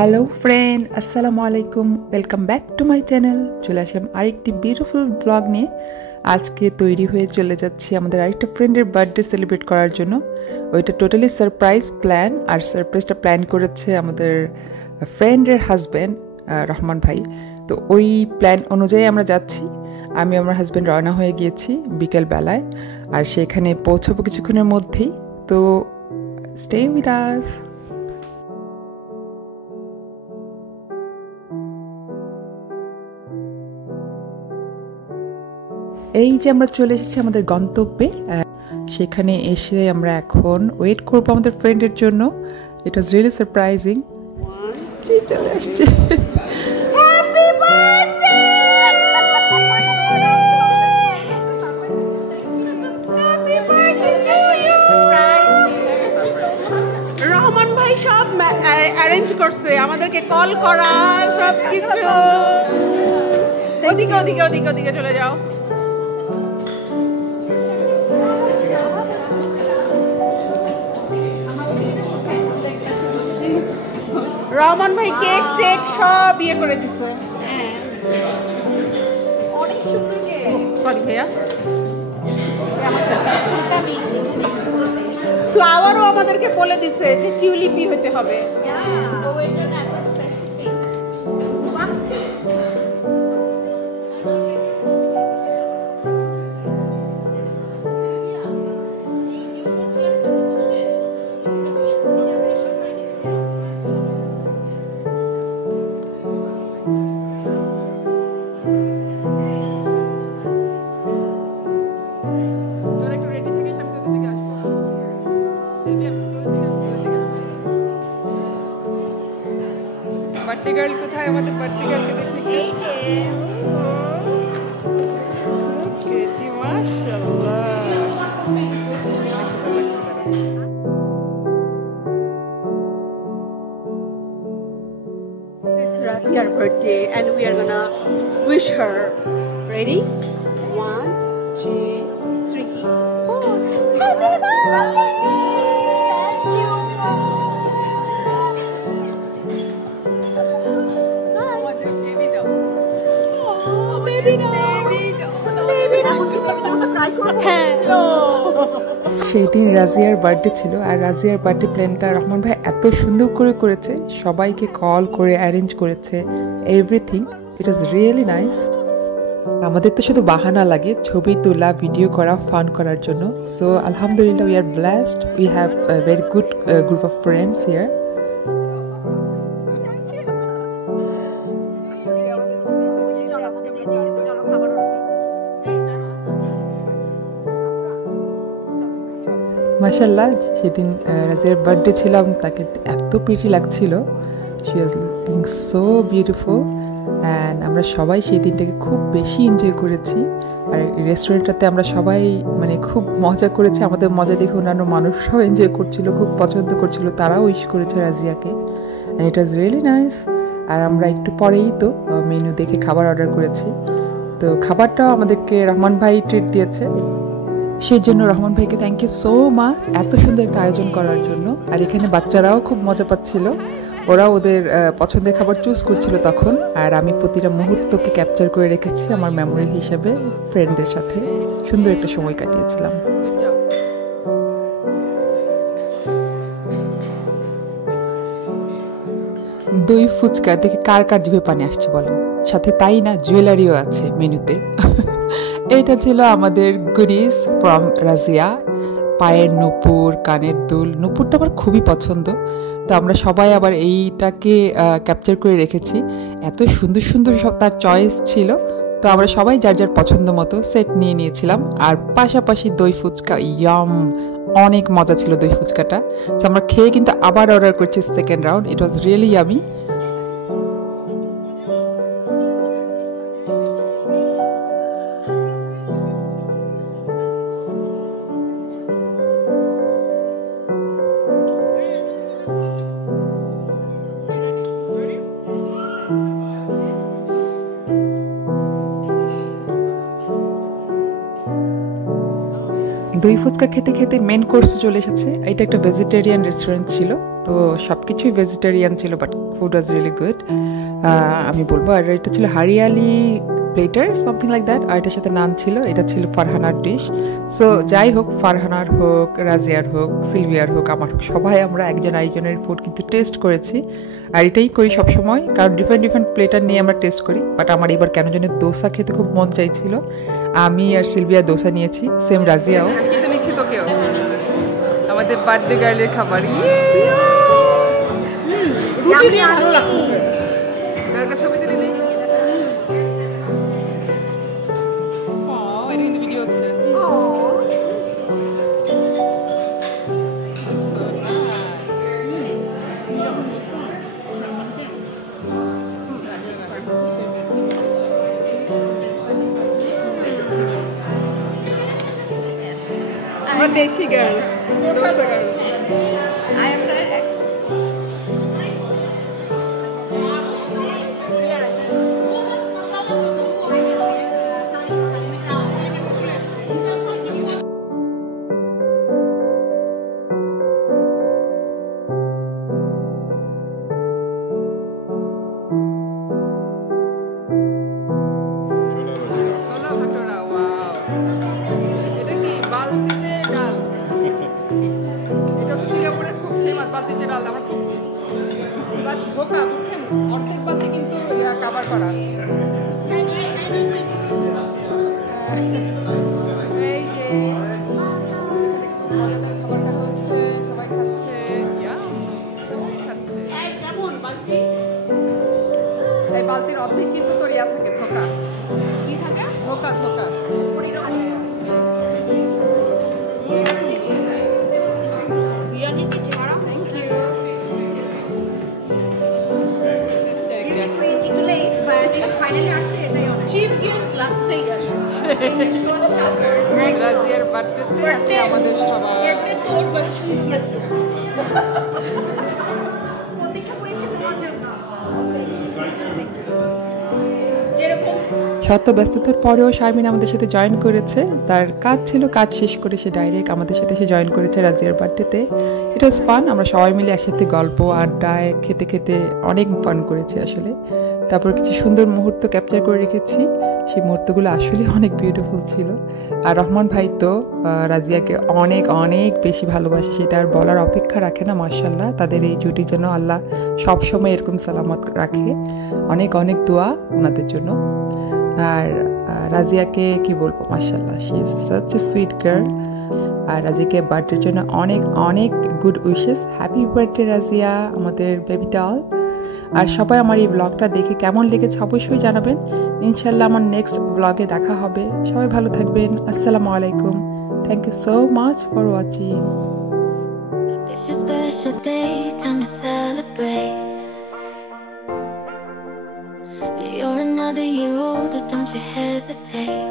Hello friend, আসসালামু আলাইকুম। Welcome back to my channel. চলে আসলাম আরেকটি বিউটিফুল ব্লগ নিয়ে। আজকে তৈরি হয়ে চলে যাচ্ছি আমাদের আরেকটা ফ্রেন্ডের বার্থডে সেলিব্রেট করার জন্য। ওইটা টোটালি সারপ্রাইজ প্ল্যান, আর সারপ্রাইজটা প্ল্যান করেছে আমাদের ফ্রেন্ডের হাজব্যান্ড রহমান ভাই। তো ওই প্ল্যান অনুযায়ী আমরা যাচ্ছি। আমি আমার হাজব্যান্ড রওনা হয়ে গিয়েছি বিকেলবেলায়, আর সেখানে পৌঁছবো কিছুক্ষণের মধ্যেই। তো স্টে উইথ আস। এই যে আমরা চলে এসেছি আমাদের গন্তব্যে। সেখানে এসে আমরা এখন ওয়েট করবো আমাদের ফ্রেন্ডের জন্য। ইট ওয়াজ রিয়েলি সারপ্রাইজিং। চলে আসছে। রহমান ভাই সব অ্যারেঞ্জ করছে, আমাদেরকে কল করা সব কিছু। ওদিকে ওদিকে ওদিকে ওদিকে চলে যাও। রহমান ভাই কেক টেক সব ইয়ে করে দিচ্ছে। অনেক সুন্দর কেক। সরি ভাইয়া, ফ্লাওয়ারও আমাদেরকে বলে দিছে যে টিউলিপি হতে হবে। বার্থডে গার্ল কোথায়? আমাদের বার্থডে গার্লকে দেখি। ওকে, মাশাআল্লাহ। This is Razia's birthday and we are gonna wish her. Ready? 1, 2, 3, 4. Happy birthday! সেদিন রাজিয়ার বার্থডে ছিল, আর রাজিয়ার বার্থডে প্ল্যানটা রহমান ভাই এত সুন্দর করে করেছে, সবাইকে কল করে অ্যারেঞ্জ করেছে everything. It was really nice. আমাদের তো শুধু বাহানা লাগে ছবি তোলা, ভিডিও করা, ফান করার জন্য। সো আলহামদুলিল্লাহ, we are blessed. We have a very good group of friends here. মাশাআল্লাহ, সেদিন রাজিয়ার বার্থডে ছিলাম, তাকে এত প্রিটি লাগছিল। She was looking so beautiful and আমরা সবাই সেই দিনটাকে খুব বেশি এনজয় করেছি। আর রেস্টুরেন্টটাতে আমরা সবাই খুব মজা করেছি। আমাদের মজা দেখে অন্যান্য মানুষরাও এনজয় করছিল, খুব পছন্দ করছিল, তারাও উইশ করেছে রাজিয়াকে। And it was really nice. আর আমরা একটু পরেই তো মেনু দেখে খাবার অর্ডার করেছি। তো খাবারটাও আমাদেরকে রহমান ভাই ট্রিট দিয়েছে। সেই জন্য রহমান ভাইকে থ্যাংক ইউ সো মাচ এত সুন্দর একটা আয়োজন করার জন্য। আর এখানে বাচ্চারাও খুব মজা পাচ্ছিল, ওরা ওদের পছন্দের খাবার চুজ করছিল তখন। আর আমি প্রতিটা মুহূর্তকে ক্যাপচার করে রেখেছি আমার মেমোরি হিসেবে। ফ্রেন্ডদের সাথে সুন্দর একটা সময় কাটিয়েছিলাম। দই ফুচকা দেখে কার কার জিভে পানি আসছে বলেন? সাথে তাই না, জুয়েলারিও আছে মেনুতে। এটা ছিল আমাদের গুডিজ ফ্রম রাজিয়া। পায়ের নুপুর, কানের দুল। নুপুর তো আমার খুবই পছন্দ, তো আমরা সবাই আবার এইটাকে ক্যাপচার করে রেখেছি। এত সুন্দর সুন্দর সব তার চয়েস ছিল, তো আমরা সবাই যার যার পছন্দ মতো সেট নিয়ে নিয়েছিলাম। আর পাশাপাশি দই ফুচকা, ইয়াম, অনেক মজা ছিল দই ফুচকাটা। তো আমরা খেয়ে কিন্তু আবার অর্ডার করছি second round. It was really yummy. দই ফুচকা খেতে খেতে মেন কোর্সে চলে এসেছে। এটা একটা ভেজিটেরিয়ান রেস্টুরেন্ট ছিল, তো সব কিছুই ভেজিটেরিয়ান ছিল, but food was really good আমি বলবো। আর এটা ছিল hariyali platter something like that, আর এটার সাথে নান ছিল। এটা ছিল ফারহানার ডিশ। সো যাই হোক, ফারহানার হোক, রাজিয়ার হোক, সিলভিয়ার হোক, আমার হোক, সবাই আমরা একজন আরেকজনের ফুড কিন্তু টেস্ট করেছি। আর এটাই করি সবসময়, কারণ ডিফারেন্ট ডিফারেন্ট প্লেটার নিয়ে আমরা টেস্ট করি। বাট আমার এবার কেন যেন দোসা খেতে খুব মন চাইছিল। আমি আর সিলভিয়া দোসা নিয়েছি, সেম রাজিয়াও। কিন্তু নিচ্ছি তো কেউ আমাদের বার্থডে গার্লের খাবার। রুটি দিয়ে ভালো লাগছে। কার কাছে ছবি দিলি? এটা কিন্তু ভিডিও হচ্ছে। আমরা দেশি girls, dosa girls. I am the ধোকা বুঝছেন, অর্ধেক বালতি কিন্তু কাভার করা। এই যে মজাদার খাবারটা হচ্ছে, সবাই খাচ্ছে। খাচ্ছে এই বালতির অর্ধেক কিন্তু তোর ইয়া থাকে, ধোকা। কি থাকে? ধোকা, ধোকা। রাজিয়ার বার্থডেতে আমাদের সবাই শত ব্যস্ততার পরেও শারমিন আমাদের সাথে জয়েন করেছে। তার কাজ ছিল, কাজ শেষ করে সে ডাইরেক্ট আমাদের সাথে সে জয়েন করেছে রাজিয়ার বার্থডেতে। এটা ওয়াজ ফান। আমরা সবাই মিলে একসাথে গল্প আড্ডায় খেতে খেতে অনেক ফান করেছি আসলে। তারপর কিছু সুন্দর মুহূর্ত ক্যাপচার করে রেখেছি, সেই মুহূর্তগুলো আসলে অনেক বিউটিফুল ছিল। আর রহমান ভাই তো রাজিয়াকে অনেক অনেক বেশি ভালোবাসে, সেটা আর বলার অপেক্ষা রাখে না। মাশাআল্লাহ, তাদের এই জুটির জন্য আল্লাহ সবসময় এরকম সালামত রাখে। অনেক অনেক দোয়া ওনাদের জন্য। আর রাজিয়াকে কি বলবো, মাশাআল্লাহ, she is such a sweet girl. আর রাজিয়াকে বার্থডের জন্য অনেক অনেক good wishes. Happy birthday Razia, আমাদের বেবি ডল। আর সবাই আমার এই ব্লগটা দেখে কেমন লেগেছে অবশ্যই জানাবেন। ইনশাল্লাহ আমার নেক্সট ব্লগে দেখা হবে। সবাই ভালো থাকবেন। আসসালামু আলাইকুম। Thank you so much for watching. It's a special day, time to celebrate. You're another year older, don't you hesitate.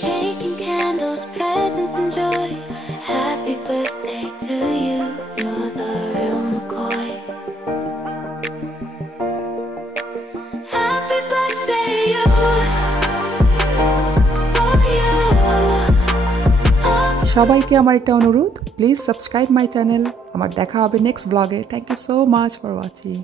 Cake and candles, presents and joy. Happy birthday to you, you're the real McCoy. Happy birthday you, for you. সবাইকে আমার একটা অনুরোধ, please subscribe my channel. আমার দেখা হবে next blog. Thank you so much for watching.